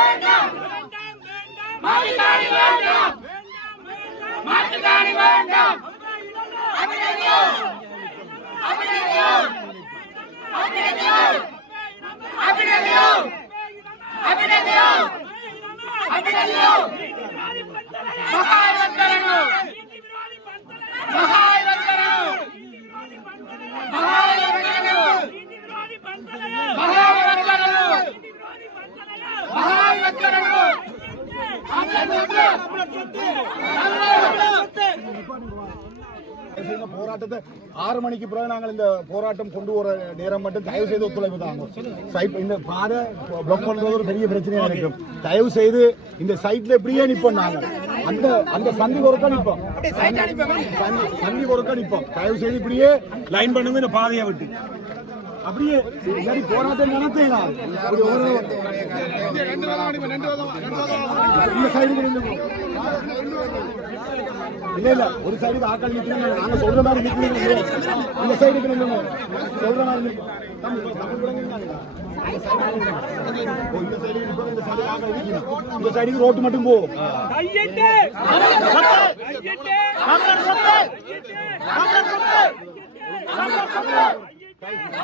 வேண்டாம் மாட்டுத்தாடி போராட்டத்தை ஆறு மணிக்கு பிறகு நாங்கள் இந்த போராட்டம் கொண்டு வர நேரம் மட்டும் தயவு செய்து ஒத்துழைப்பு தாங்க இந்த பாதை பிளாக் பண்றது ஒரு பெரிய பிரச்சனையா இருக்கும். தயவு செய்து இந்த சைட்ல இப்படியே நிப்போம் நாங்க அந்த அந்த சந்தி ஒருக்கா நிப்போம். சந்தி ஒருக்கா நிப்போம். தயவு செய்து இப்படியே லைன் பண்ணுங்க இந்த பாதையை விட்டு. அப்படியே இல்லாட்டி போராட்டம் நடத்தலாம் இந்த சைடுக்கு இல்ல இல்ல ஒரு சைடு ஆக்கள் நிக்கிறீங்க நாங்க சொல்ற மாதிரி நிக்கிறீங்க இந்த சைடு நில்லுங்க சொல்ற மாதிரி இந்த சைடுக்கு ரோட்டு மட்டும் போ விடுங்க. இந்த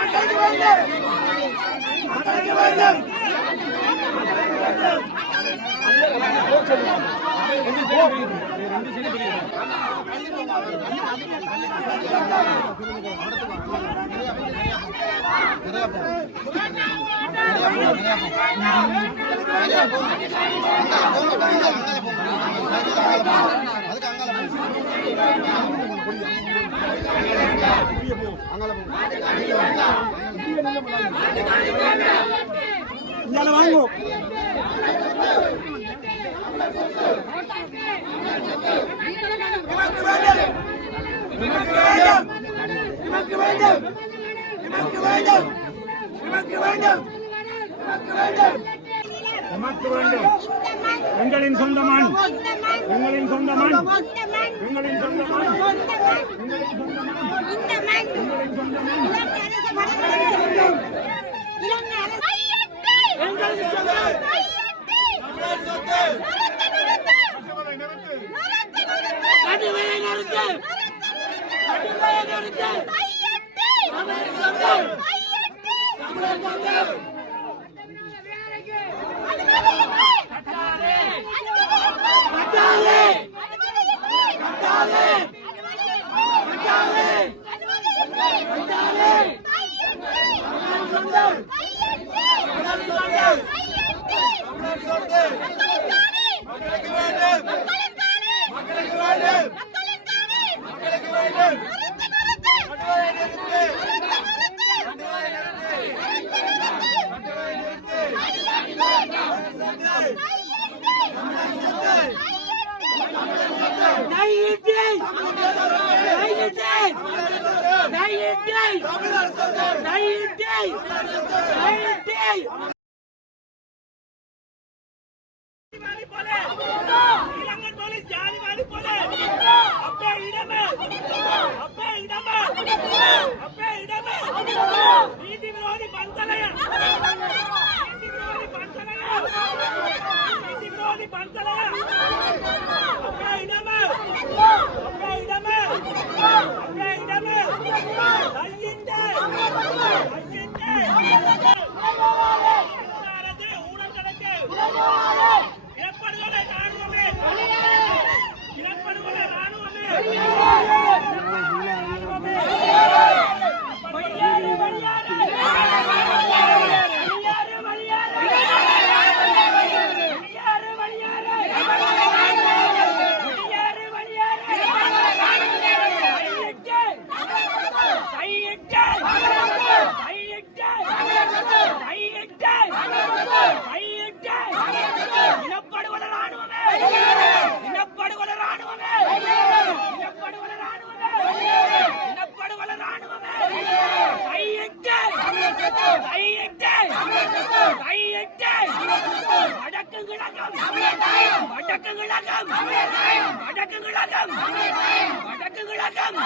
அதுக்கு அங்கால நில்லுங்க. ஓ, இந்த வேண்டும் நிப்போம், இந்த சைடுக்கு மட்டும் போ இந்தால வாங்கோ நமக்கு வேண்டும் எங்களின் சொந்த மண் எங்களின் சொந்த மண் எங்களின் சொந்த மண் நீதி விரோதி பந்தலையன் ஜாதி பந்தல. அப்படியே இடமே அப்படியே இடமே அப்படியே இடமே ஐயிட்டே ஐயிட்டே ஊரடங்கடக்கே இறப்படுகளை காணுவமே இறப்படுகளை காணுவமே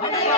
happening.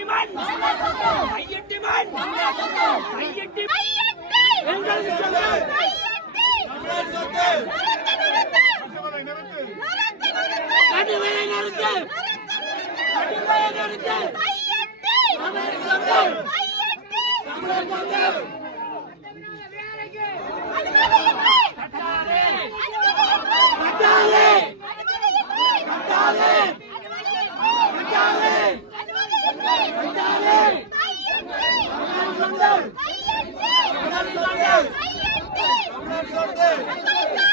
கையெட்டி மண் கையெட்டி மண் கையெட்டி எங்கள் சொத்து கடுமையை நிறுத்து கடுமையை நிறுத்து தமிழ்நாடு தமிழ்நாடு